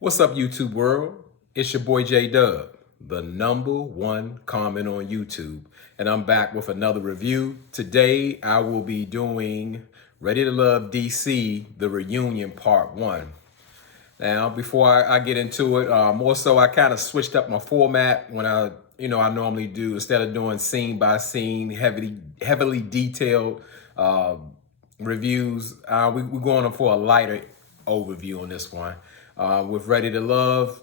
What's up, YouTube world? It's your boy J Dub, the #1 comment on YouTube, and I'm back with another review. Today, I will be doing Ready to Love DC, the reunion part 1. Now, before I get into it, more so, I kind of switched up my format when I normally do, instead of doing scene by scene, heavily detailed uh, reviews. We're going for a lighter overview on this one. With Ready to Love,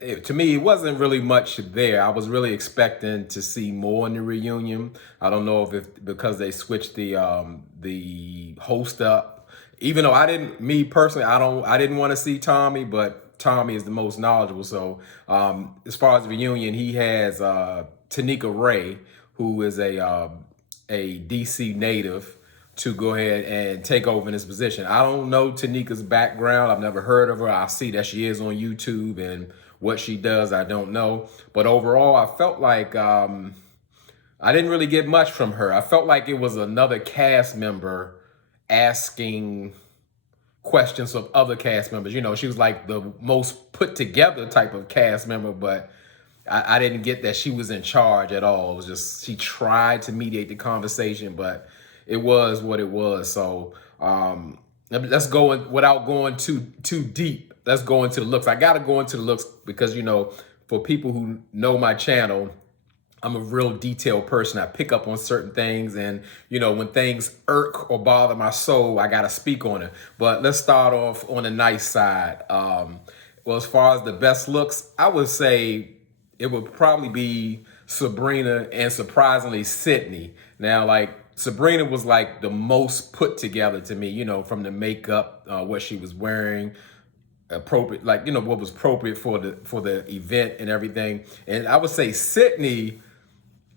to me, it wasn't really much there. I was really expecting to see more in the reunion. I don't know if it's because they switched the host up. Even though me personally, I didn't want to see Tommy, but Tommy is the most knowledgeable. So as far as the reunion, he has Tanika Ray, who is a DC native, to go ahead and take over in this position. I don't know Tanika's background. I've never heard of her. I see that she is on YouTube, and what she does, I don't know. But overall, I felt like I didn't really get much from her. I felt like it was another cast member asking questions of other cast members. You know, she was like the most put together type of cast member, but I didn't get that she was in charge at all. It was just, she tried to mediate the conversation, but it was what it was. So let's go without going too deep. Let's go into the looks. I gotta go into the looks because, for people who know my channel, I'm a real detailed person. I pick up on certain things, and when things irk or bother my soul, I gotta speak on it. But let's start off on the nice side. Well, as far as the best looks, I would say it would probably be Sabrina and surprisingly Sydney. Now, like, Sabrina was like the most put together to me, from the makeup, what she was wearing, appropriate, like, what was appropriate for the event and everything. And I would say Sydney,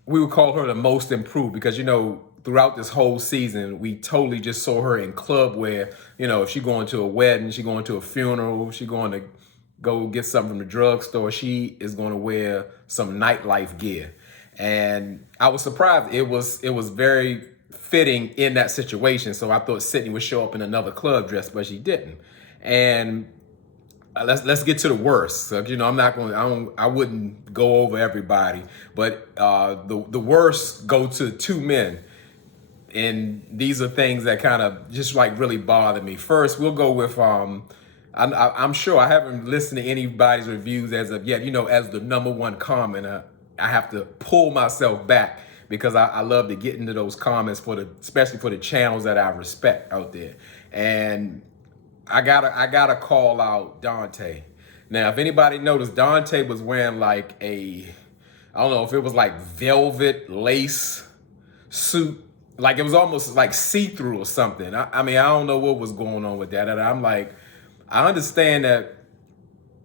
we would call her the most improved because, throughout this whole season, we totally just saw her in club wear. If she going to a wedding, she going to a funeral, she going to go get something from the drugstore, she is going to wear some nightlife gear. And I was surprised. It was very fitting in that situation. So I thought Sydney would show up in another club dress, but she didn't. And let's get to the worst. So, I wouldn't go over everybody, but the worst go to two men. And these are things that kind of just like really bother me. First, we'll go with I'm sure I haven't listened to anybody's reviews as of yet. As the #1 commenter, I have to pull myself back because I love to get into those comments especially for the channels that I respect out there. And I gotta call out Dante. Now, if anybody noticed, Dante was wearing like I don't know if it was like velvet lace suit. Like, it was almost like see-through or something. I mean, I don't know what was going on with that. And I'm like, I understand that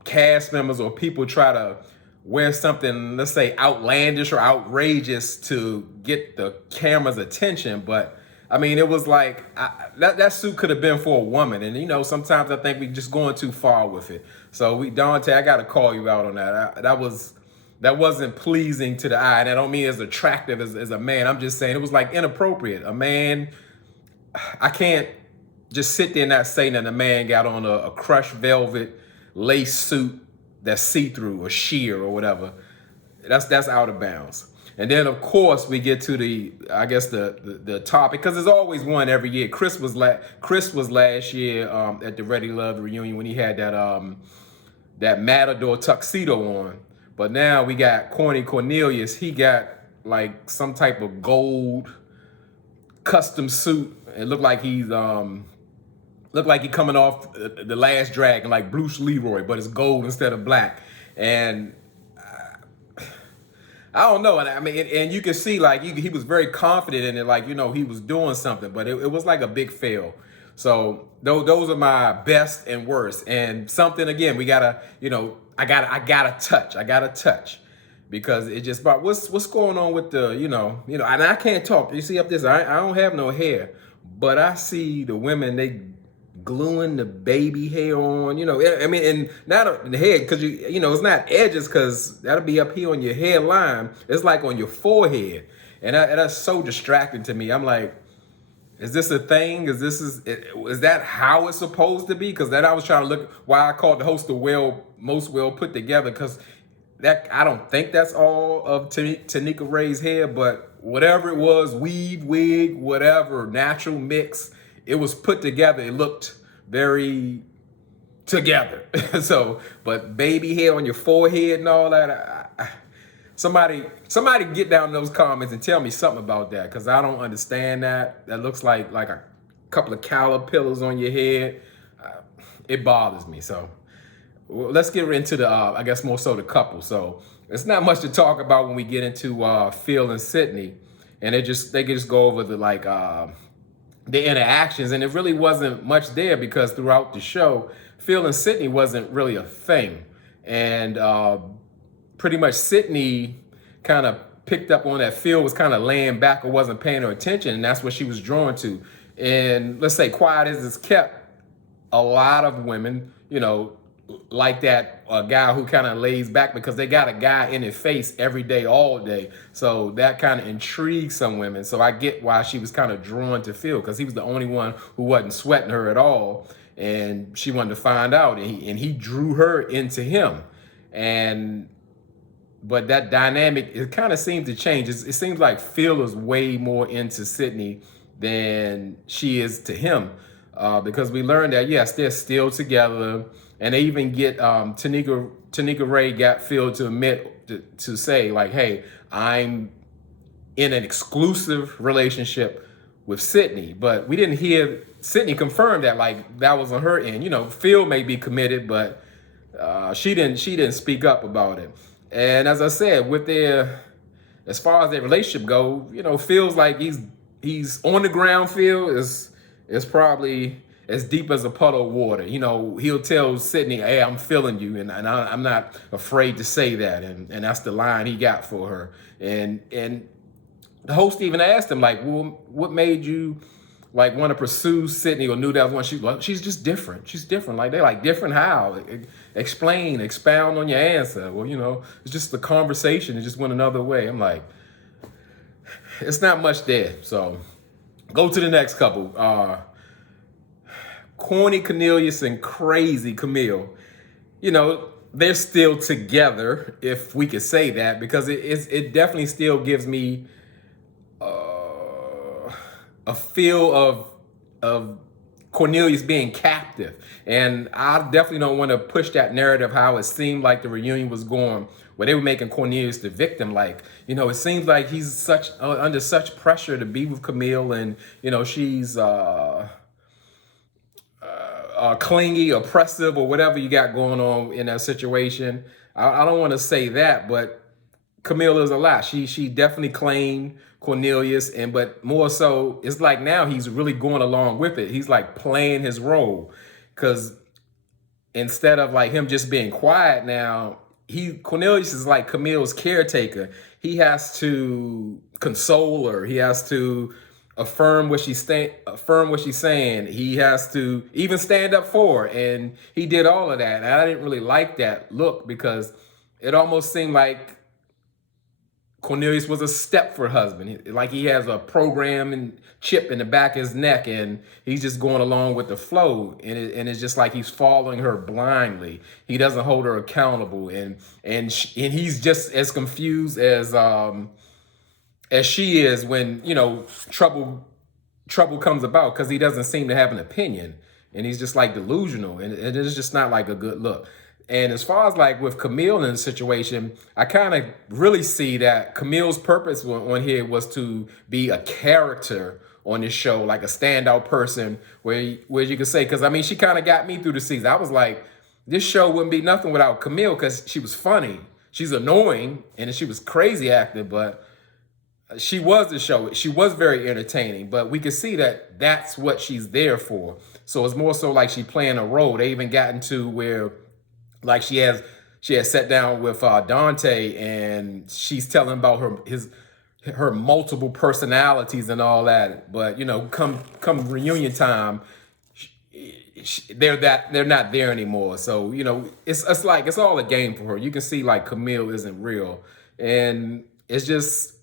cast members or people try to wear something, let's say, outlandish or outrageous to get the camera's attention, but I mean, it was like that suit could have been for a woman, and sometimes I think we just going too far with it. So Dante, I got to call you out on that. That wasn't pleasing to the eye, and I don't mean as attractive as a man. I'm just saying it was like inappropriate. A man, I can't just sit there and not say that a man got on a crushed velvet lace suit that's see-through or sheer or whatever. That's out of bounds. And then, of course, we get to the topic, because there's always one every year. Chris was last year at the Ready Love reunion when he had that Matador tuxedo on. But now we got Cornelius. He got like some type of gold custom suit. It looked like he coming off The Last Dragon, like Bruce Leroy, but it's gold instead of black. And I don't know. And I mean, and you can see like he was very confident in it, like, he was doing something, but it was like a big fail. So those are my best and worst. And something, again, we gotta, I gotta touch because it just about what's going on with the, and I can't talk. You see up this, I don't have no hair, but I see the women, they gluing the baby hair on, I mean, and not in the head, because it's not edges, because that'll be up here on your hairline. It's like on your forehead, and that's so distracting to me. I'm like, Is this a thing? Is that how it's supposed to be? Because that I was trying to look why I called the host the most well put together. Because that I don't think that's all of Tanika Ray's hair, but whatever it was, weave, wig, whatever, natural mix, it was put together. It looked very together. So, but baby hair on your forehead and all that. Somebody get down in those comments and tell me something about that, because I don't understand that. That looks like a couple of caterpillars on your head. It bothers me. So well, let's get into the, I guess more so the couple. So it's not much to talk about when we get into Phil and Sydney, and they can just go over the interactions, and it really wasn't much there because throughout the show, Phil and Sydney wasn't really a thing, and pretty much Sydney kind of picked up on that Phil was kind of laying back or wasn't paying her attention, and that's what she was drawn to. And let's say quiet as it's kept, a lot of women, like that guy who kind of lays back because they got a guy in their face every day, all day. So that kind of intrigues some women. So I get why she was kind of drawn to Phil, because he was the only one who wasn't sweating her at all. And she wanted to find out, and he drew her into him. But that dynamic, it kind of seemed to change. It seems like Phil is way more into Sydney than she is to him, because we learned that, yes, they're still together. And they even get Tanika Ray got Phil to admit to say, like, hey, I'm in an exclusive relationship with Sydney. But we didn't hear Sydney confirm that, like, that was on her end. Phil may be committed, but she didn't speak up about it. And as I said, as far as their relationship go, feels like he's on the ground. Phil is probably as deep as a puddle of water. He'll tell Sydney, hey, I'm feeling you, and I'm not afraid to say that, and that's the line he got for her. And the host even asked him, like, well, what made you like want to pursue Sydney, or knew that was one she's just different. She's different. Like, they're like, different how? Expound on your answer. Well, it's just the conversation. It just went another way. I'm like, it's not much there. So go to the next couple. Corny Cornelius and crazy Camille. They're still together, if we could say that, because it definitely still gives me a feel of Cornelius being captive. And I definitely don't want to push that narrative how it seemed like the reunion was going, where they were making Cornelius the victim. Like, it seems like he's under such pressure to be with Camille, and she's clingy, oppressive, or whatever you got going on in that situation. I don't want to say that, but Camille is a lot. She definitely claimed Cornelius, but more so, it's like now he's really going along with it. He's like playing his role, because instead of like him just being quiet now, Cornelius is like Camille's caretaker. He has to console her. He has to affirm what she's saying. He has to even stand up for her, and he did all of that. And I didn't really like that look, because it almost seemed like Cornelius was a Stepford husband. Like he has a program and chip in the back of his neck, and he's just going along with the flow. And it's just like he's following her blindly. He doesn't hold her accountable, and he's just as confused as she is when trouble comes about, because he doesn't seem to have an opinion, and he's just like delusional, and it's just not like a good look. And as far as like with Camille in the situation, I kind of really see that Camille's purpose on here was to be a character on this show, like a standout person, where you could say, because I mean, she kind of got me through the season. I was like, this show wouldn't be nothing without Camille, because she was funny, she's annoying, and she was crazy active, but she was the show. She was very entertaining, but we could see that that's what she's there for. So it's more so like she playing a role. They even got into where, like, she has sat down with Dante, and she's telling about her multiple personalities and all that. But come reunion time, they're not there anymore. So it's like it's all a game for her. You can see like Camille isn't real, and it's just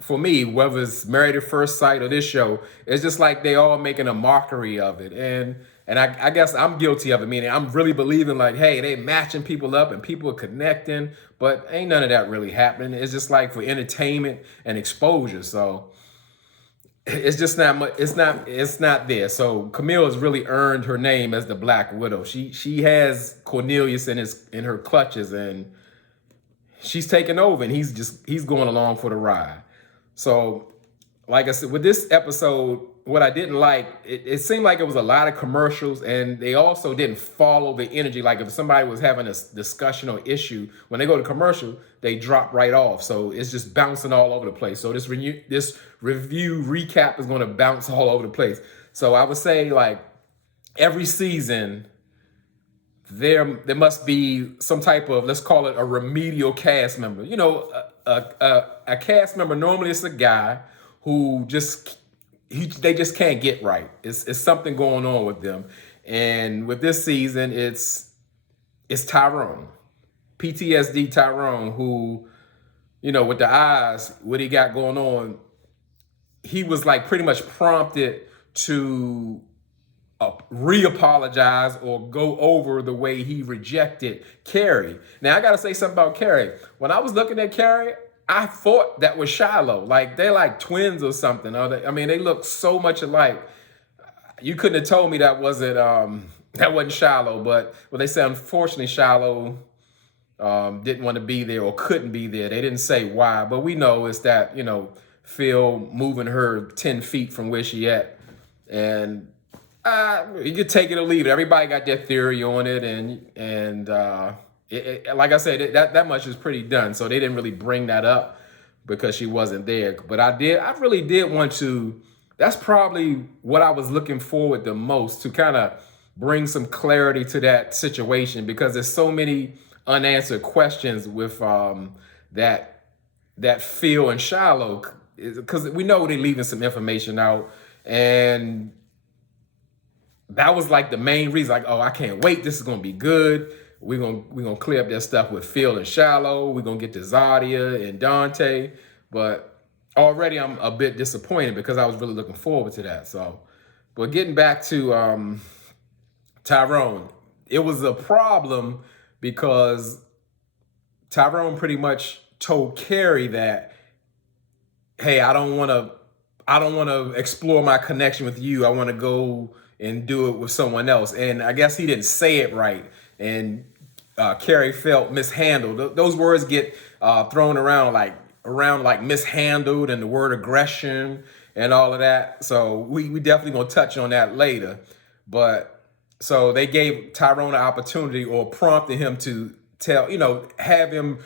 for me, whether it's Married at First Sight or this show, it's just like they all making a mockery of it. And I guess I'm guilty of it, meaning I'm really believing like, hey, they matching people up and people are connecting, but ain't none of that really happening. It's just like for entertainment and exposure. So it's just not much. It's not there. So Camille has really earned her name as the Black Widow. She has Cornelius in her clutches, and she's taking over, and he's going along for the ride. So, like I said, with this episode, what I didn't like, it seemed like it was a lot of commercials, and they also didn't follow the energy. Like if somebody was having a discussion or issue, when they go to commercial, they drop right off. So it's just bouncing all over the place. So this review recap is going to bounce all over the place. So I would say like every season, there must be some type of, let's call it a remedial cast member. You know, a cast member, normally it's a guy who they just can't get right. It's something going on with them. And with this season, it's Tyrone. PTSD Tyrone, who, you know, with the eyes, what he got going on, he was like pretty much prompted to re-apologize or go over the way he rejected Carrie. Now I gotta say something about Carrie. When I was looking at Carrie, I thought that was Shiloh. Like they're like twins or something. I mean, they look so much alike. You couldn't have told me that wasn't Shiloh. But well, they said unfortunately Shiloh didn't want to be there or couldn't be there. They didn't say why, but we know it's that, you know, Phil moving her 10 feet from where she at. And you could take it or leave it. Everybody got their theory on it, and like I said, that much is pretty done. So they didn't really bring that up because she wasn't there. But I really did want to. That's probably what I was looking forward the most, to kind of bring some clarity to that situation, because there's so many unanswered questions with that Phil and Shiloh, because we know they're leaving some information out, and that was like the main reason. Like, oh, I can't wait. This is gonna be good. We're gonna clear up that stuff with Phil and Shiloh. We're gonna get to Zadia and Dante. But already I'm a bit disappointed because I was really looking forward to that. So, but getting back to Tyrone, it was a problem because Tyrone pretty much told Carrie that, hey, I don't wanna explore my connection with you. I wanna go and do it with someone else. And I guess he didn't say it right. And Carrie felt mishandled. Those words get thrown around like mishandled, and the word aggression and all of that. So we definitely gonna touch on that later. But so they gave Tyrone an opportunity, or prompted him to have him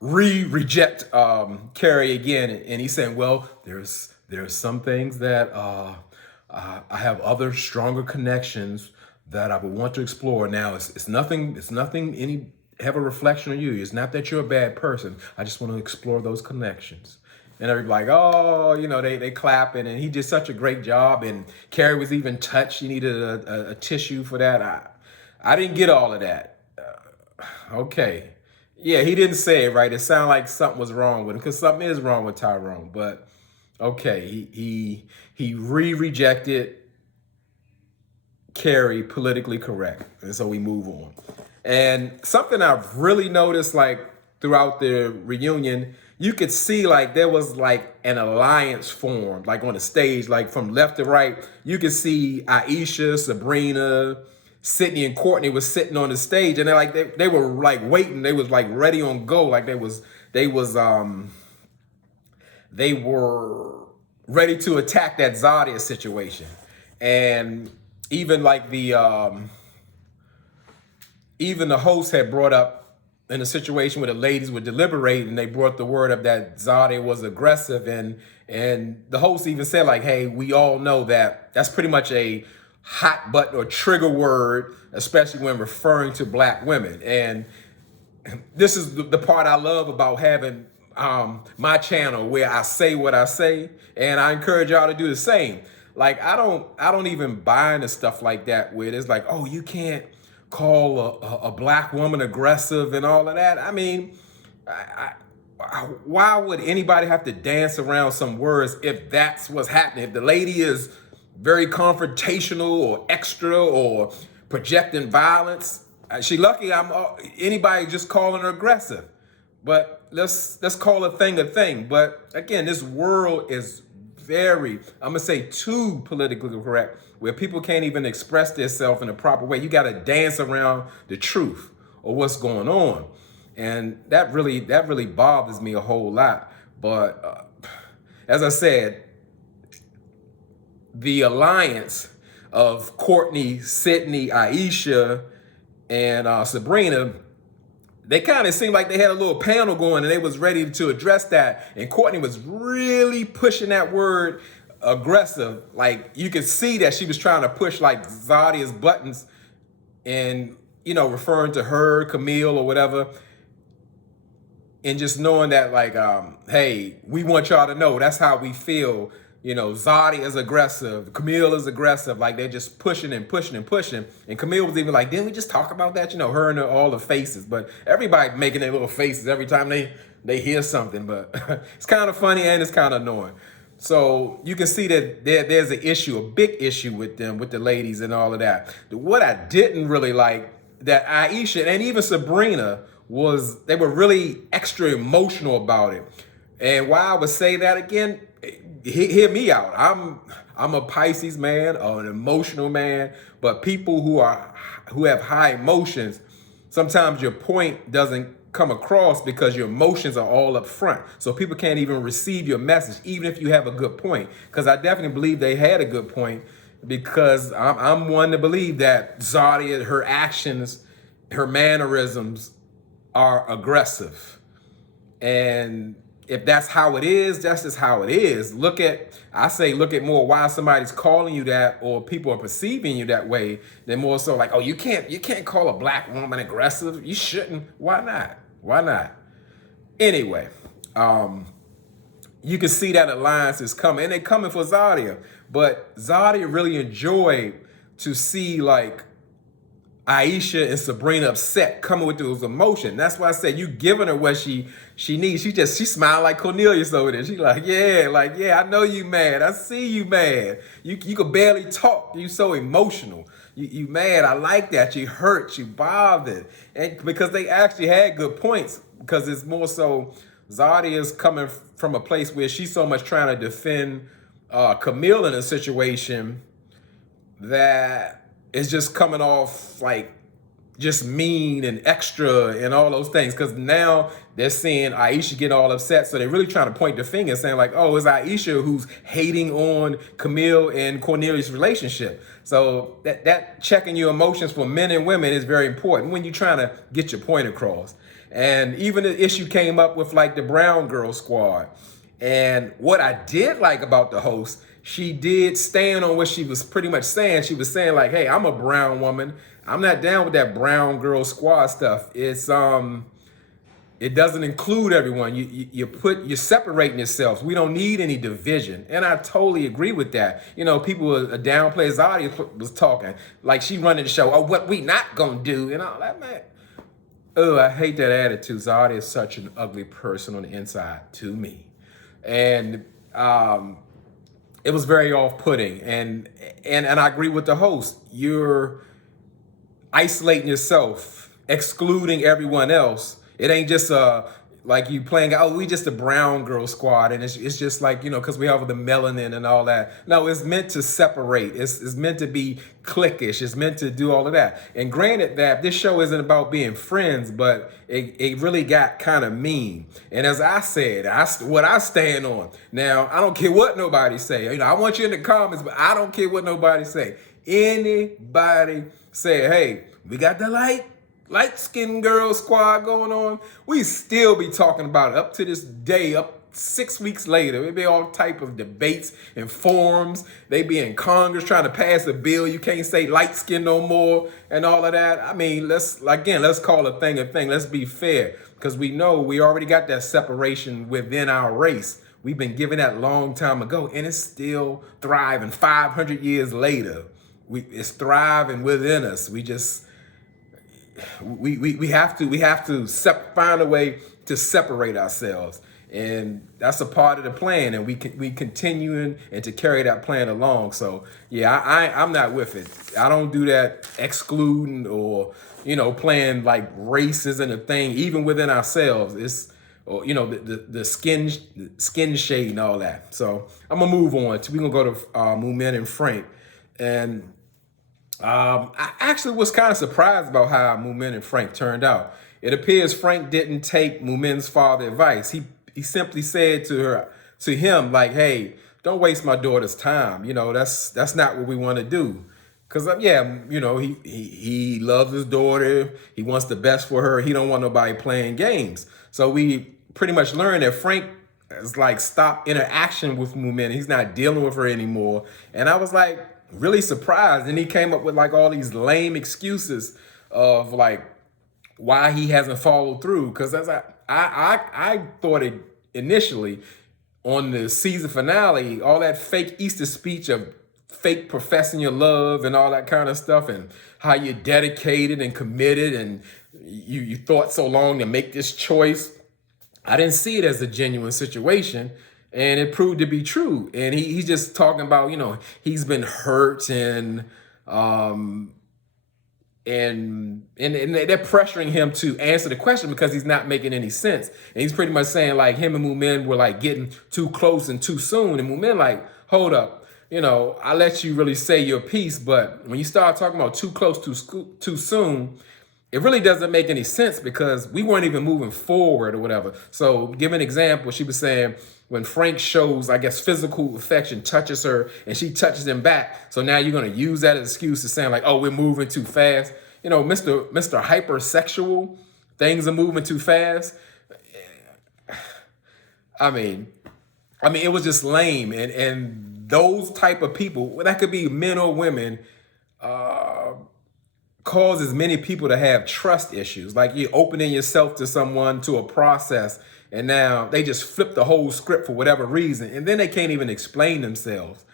reject Carrie again. And he's saying, well, there's some things that I have other stronger connections that I would want to explore. Now, it's nothing any have a reflection on you. It's not that you're a bad person. I just want to explore those connections. And everybody like, oh, they clapping, and he did such a great job. And Carrie was even touched. She needed a tissue for that. I didn't get all of that. Okay. Yeah, he didn't say it right. It sounded like something was wrong with him, because something is wrong with Tyrone. But okay, he rejected Carrie, politically correct. And so we move on. And something I've really noticed, like throughout the reunion, you could see like there was like an alliance formed, like on the stage, like from left to right. You could see Aisha, Sabrina, Sydney, and Courtney was sitting on the stage, and they were like waiting. They was like ready on go. Like they were ready to attack that Zadia situation. And even like even the host had brought up in a situation where the ladies were deliberating, they brought the word up that Zadia was aggressive, and the host even said like, hey, we all know that that's pretty much a hot button or trigger word, especially when referring to Black women. And this is the part I love about having my channel, where I say what I say, and I encourage y'all to do the same. Like I don't even buy into stuff like that, where it's like, oh, you can't call a Black woman aggressive and all of that. I mean, why would anybody have to dance around some words if that's what's happening? If the lady is very confrontational or extra or projecting violence, she lucky I'm anybody just calling her aggressive. But let's call a thing. But again, this world is very, I'm gonna say, too politically correct, where people can't even express themselves in a proper way. You got to dance around the truth or what's going on, and that really bothers me a whole lot. But as I said, the alliance of Courtney, Sydney, Aisha, and Sabrina, they kind of seemed like they had a little panel going and they was ready to address that. And Courtney was really pushing that word aggressive. Like you could see that she was trying to push like Zadia's buttons and, you know, referring to her, Camille or whatever. And just knowing that like, hey, we want y'all to know that's how we feel. You know, Zadia is aggressive, Camille is aggressive, like they're just pushing and pushing and pushing. And Camille was even like, didn't we just talk about that? You know, her and all the faces, but everybody making their little faces every time they hear something. But it's kind of funny and it's kind of annoying. So you can see that there's an issue, a big issue with them, with the ladies and all of that. What I didn't really like, that Aisha and even Sabrina was, they were really extra emotional about it. And why I would say that again, hear me out. I'm a Pisces man, or an emotional man, but people who have high emotions, sometimes your point doesn't come across because your emotions are all up front. So people can't even receive your message, even if you have a good point. Because I definitely believe they had a good point, because I'm one to believe that Zadia, her actions, her mannerisms are aggressive. And if that's how it is, that's just how it is. Look at more why somebody's calling you that, or people are perceiving you that way, than more so like, oh, you can't call a black woman aggressive. You shouldn't. Why not? Why not? Anyway, you can see that alliance is coming, and they're coming for Zadia. But Zadia really enjoyed to see like Aisha and Sabrina upset, coming with those emotions. That's why I said you giving her what she needs. She smiled like Cornelius over there. She like, yeah, I know you mad. I see you mad. You could barely talk. You so emotional. You mad. I like that. You hurt. You bothered. And because they actually had good points. Because it's more so Zadia is coming from a place where she's so much trying to defend Camille in a situation that it's just coming off like just mean and extra and all those things. Because now they're seeing Aisha get all upset. So they're really trying to point the finger, saying like, oh, it's Aisha who's hating on Camille and Cornelius' relationship. So that checking your emotions for men and women is very important when you're trying to get your point across. And even the issue came up with like the Brown Girl Squad. And what I did like about the host, she did stand on what she was pretty much saying. She was saying like, hey, I'm a brown woman. I'm not down with that Brown Girl Squad stuff. It's it doesn't include everyone. You're separating yourselves. We don't need any division. And I totally agree with that. You know, people downplay Zadia was talking like she running the show. Oh, what we not gonna do and all that, man. Oh, I hate that attitude. Zadia is such an ugly person on the inside to me. And it was very off-putting, and I agree with the host. You're isolating yourself, excluding everyone else. It ain't just like you playing, oh, we just a Brown Girl Squad, and it's just like, you know, because we have the melanin and all that. No, it's meant to separate. It's meant to be cliquish. It's meant to do all of that. And granted that this show isn't about being friends, but it really got kind of mean. And as I said, what I stand on. Now, I don't care what nobody say. You know, I want you in the comments, but I don't care what nobody say. Anybody say, hey, we got the light-skinned girl squad going on, we still be talking about it up to this day, up 6 weeks later. It be all type of debates and forums. They be in Congress trying to pass a bill. You can't say light skin no more and all of that. I mean, let's call a thing a thing. Let's be fair, because we know we already got that separation within our race. We've been given that long time ago, and it's still thriving 500 years later. It's thriving within us. We just, we have to find a way to separate ourselves, and that's a part of the plan, and we continuing and to carry that plan along. So yeah, I'm not with it. I don't do that excluding or playing like race isn't a thing even within ourselves. It's or the skin shade and all that. So I'm gonna move on. We're gonna go to Moomin and Frank, and I actually was kind of surprised about how Moomin and Frank turned out. It appears Frank didn't take Moomin's father's advice. He simply said to him like, "Hey, don't waste my daughter's time. That's not what we want to do." Cause yeah, he loves his daughter. He wants the best for her. He don't want nobody playing games. So we pretty much learned that Frank has like stopped interaction with Moomin. He's not dealing with her anymore. And I was like really surprised. And he came up with like all these lame excuses of like why he hasn't followed through. Cause as I thought it initially on the season finale, all that fake Easter speech of fake professing your love and all that kind of stuff, and how you're dedicated and committed and you thought so long to make this choice. I didn't see it as a genuine situation, and it proved to be true. And he's just talking about, he's been hurt and they're pressuring him to answer the question because he's not making any sense. And he's pretty much saying like him and Moomin were like getting too close and too soon. And Moomin like, hold up, I let you really say your piece, but when you start talking about too close, too soon, it really doesn't make any sense because we weren't even moving forward or whatever. So give an example. She was saying when Frank shows, I guess, physical affection, touches her and she touches him back. So now you're going to use that as an excuse to saying like, oh, we're moving too fast. Mr. Hypersexual, things are moving too fast. I mean, it was just lame. And those type of people, that could be men or women, causes many people to have trust issues. Like you're opening yourself to someone, to a process, and now they just flip the whole script for whatever reason. And then they can't even explain themselves.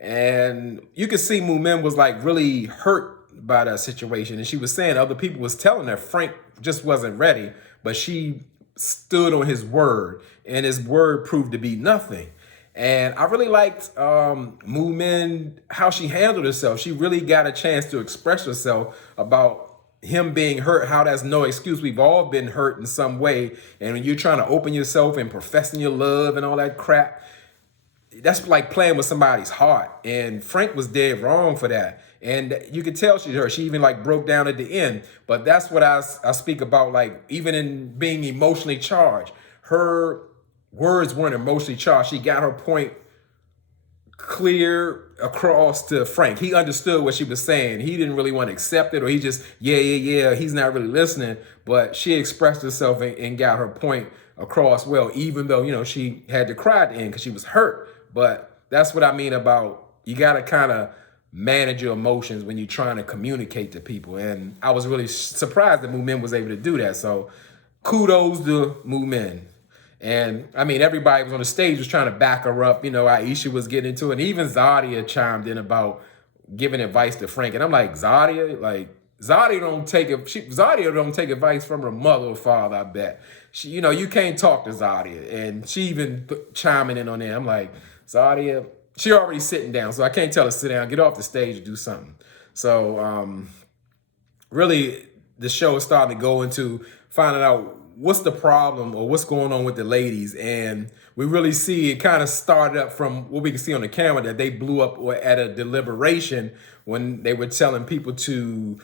And you could see Moomin was like really hurt by that situation. And she was saying other people was telling her Frank just wasn't ready, but she stood on his word, and his word proved to be nothing. And I really liked Moomin, how she handled herself. She really got a chance to express herself about him being hurt, how that's no excuse. We've all been hurt in some way. And when you're trying to open yourself and professing your love and all that crap, that's like playing with somebody's heart. And Frank was dead wrong for that. And you could tell she even like broke down at the end. But that's what I speak about, like even in being emotionally charged. Her words weren't emotionally charged. She got her point clear across to Frank. He understood what she was saying. He didn't really want to accept it, or he just, yeah. He's not really listening. But she expressed herself and got her point across well, even though, she had to cry at the end because she was hurt. But that's what I mean about you got to kind of manage your emotions when you're trying to communicate to people. And I was really surprised that Moomin was able to do that. So kudos to Moomin. And I mean, everybody was on the stage was trying to back her up. Aisha was getting into it. And even Zadia chimed in about giving advice to Frank. And I'm like, Zadia don't take advice from her mother or father, I bet. She, you can't talk to Zadia. And she even chiming in on there. I'm like, Zadia, she already sitting down. So I can't tell her to sit down, get off the stage and do something. So really, the show is starting to go into finding out what's the problem or what's going on with the ladies. And we really see it kind of started up from what we can see on the camera that they blew up at a deliberation when they were telling people to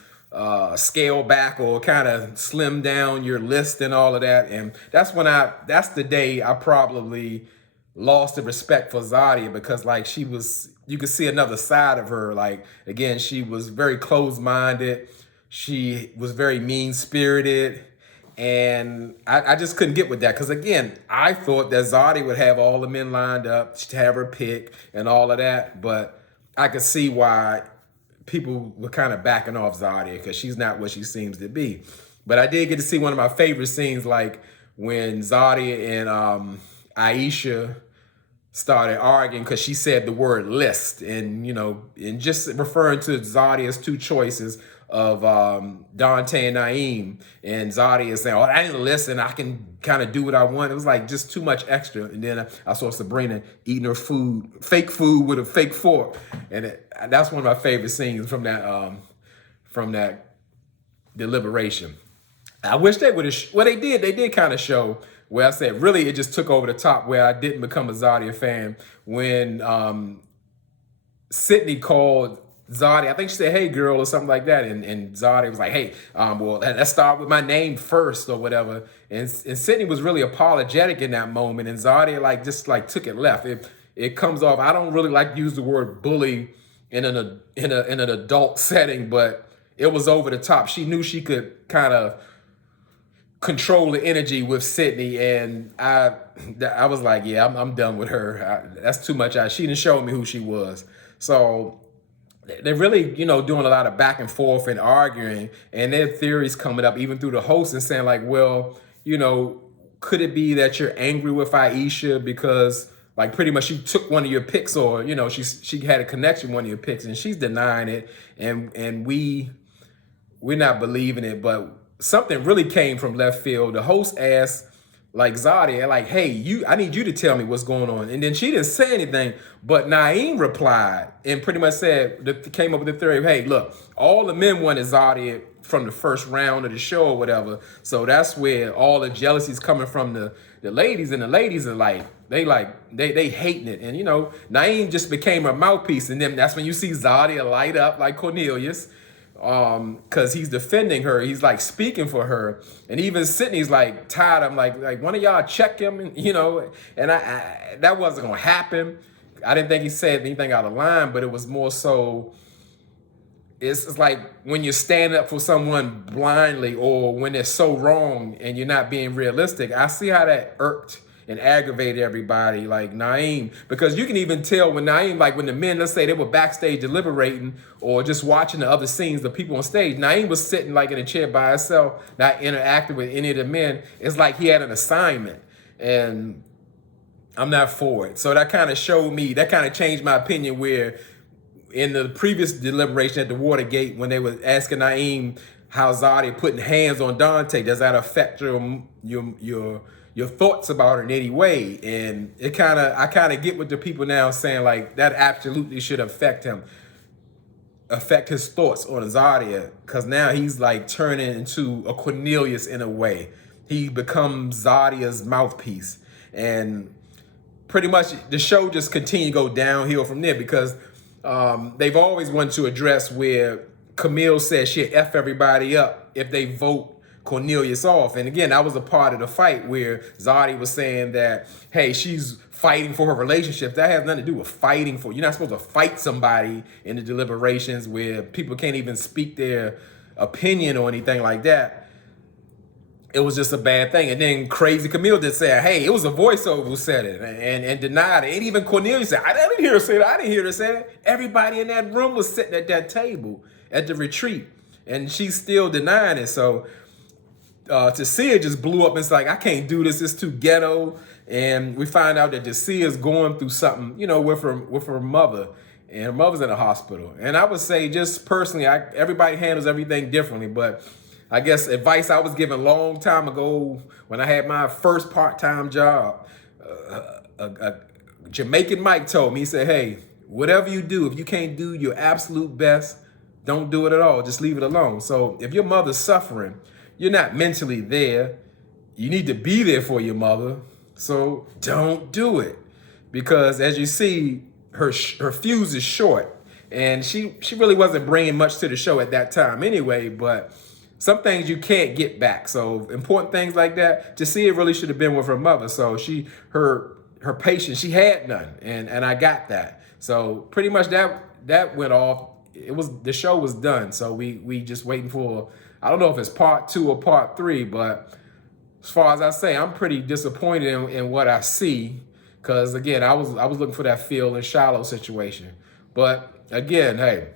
scale back or kind of slim down your list and all of that. And that's the day I probably lost the respect for Zadia, because like you could see another side of her. Like, again, she was very closed-minded. She was very mean-spirited. And I just couldn't get with that. Because, again, I thought that Zadia would have all the men lined up, to have her pick and all of that. But I could see why people were kind of backing off Zadia, because she's not what she seems to be. But I did get to see one of my favorite scenes, like when Zadia and Aisha started arguing because she said the word list, and and just referring to Zadia's two choices Dante and Naeem, and Zadi is saying, "Oh, I didn't listen. I can kind of do what I want." It was like just too much extra. And then I saw Sabrina eating her food, fake food with a fake fork, and that's one of my favorite scenes from that deliberation. I wish they would have. Well, they did. They did kind of show where I said, really, it just took over the top. Where I didn't become a Zadia fan when Sydney called Zadi. I think she said, "Hey, girl," or something like that, and Zadi was like, "Hey, well, let's start with my name first, or whatever." And Sydney was really apologetic in that moment, and Zadi just took it left. It comes off. I don't really like to use the word bully in an adult setting, but it was over the top. She knew she could kind of control the energy with Sydney, and I was like, yeah, I'm done with her. That's too much. She didn't show me who she was. So they're really, doing a lot of back and forth and arguing, and their theories coming up even through the host and saying like, well, could it be that you're angry with Aisha because pretty much she took one of your picks, or she had a connection with one of your picks, and she's denying it, and we're not believing it. But something really came from left field. The host asked Zadia, hey, I need you to tell me what's going on. And then she didn't say anything, but Naeem replied and pretty much came up with the theory of, hey, look, all the men wanted Zadia from the first round of the show or whatever. So that's where all the jealousy is coming from the ladies, and the ladies are they hating it. And Naeem just became a mouthpiece, and then that's when you see Zadia light up like Cornelius. Cause he's defending her, he's speaking for her, and even Sydney's tired. I'm like, one of y'all check him, and I that wasn't gonna happen. I didn't think he said anything out of line, but it was more so. It's like when you're standing up for someone blindly, or when they're so wrong and you're not being realistic. I see how that irked and aggravated everybody, like Naeem, because you can even tell when Naeem, when the men, let's say they were backstage deliberating or just watching the other scenes, the people on stage, Naeem was sitting in a chair by himself, not interacting with any of the men. It's like he had an assignment, and I'm not for it. So that kind of showed me, that kind of changed my opinion, where in the previous deliberation at the Watergate, when they were asking Naeem how Zadia putting hands on Dante, does that affect your thoughts about her in any way? And I kind of get what the people now saying, that absolutely should affect his thoughts on Zadia, because now he's turning into a Cornelius in a way. He becomes Zadia's mouthpiece, and pretty much the show just continued to go downhill from there, because they've always wanted to address where Camille says she'll F everybody up if they vote Cornelius off. And again, that was a part of the fight where Zadi was saying that, hey, she's fighting for her relationship. That has nothing to do with fighting for. You're not supposed to fight somebody in the deliberations where people can't even speak their opinion or anything like that. It was just a bad thing. And then Crazy Camille did say, hey, it was a voiceover who said it, and denied it. And even Cornelius said, I didn't hear her say that. I didn't hear her say it. Everybody in that room was sitting at that table at the retreat, and she's still denying it. So Tasia just blew up. It's I can't do this. It's too ghetto. And we find out that Tasia is going through something, with her mother, and her mother's in a hospital. And I would say, just personally, everybody handles everything differently, but I guess advice I was given a long time ago when I had my first part-time job, a Jamaican Mike told me, he said, hey, whatever you do, if you can't do your absolute best, don't do it at all. Just leave it alone. So if your mother's suffering, you're not mentally there. You need to be there for your mother. So don't do it, because as you see, her fuse is short, and she really wasn't bringing much to the show at that time anyway. But some things you can't get back. So important things like that, Tasia really should have been with her mother. So her patience, she had none, and I got that. So pretty much that went off. The show was done. So we just waiting for, I don't know if it's part 2 or part 3, but as far as I say, I'm pretty disappointed in what I see, because again, I was looking for that Phil and Shiloh situation. But again, hey,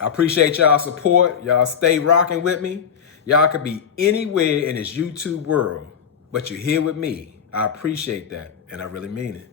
I appreciate y'all support. Y'all stay rocking with me. Y'all could be anywhere in this YouTube world, but you're here with me. I appreciate that, and I really mean it.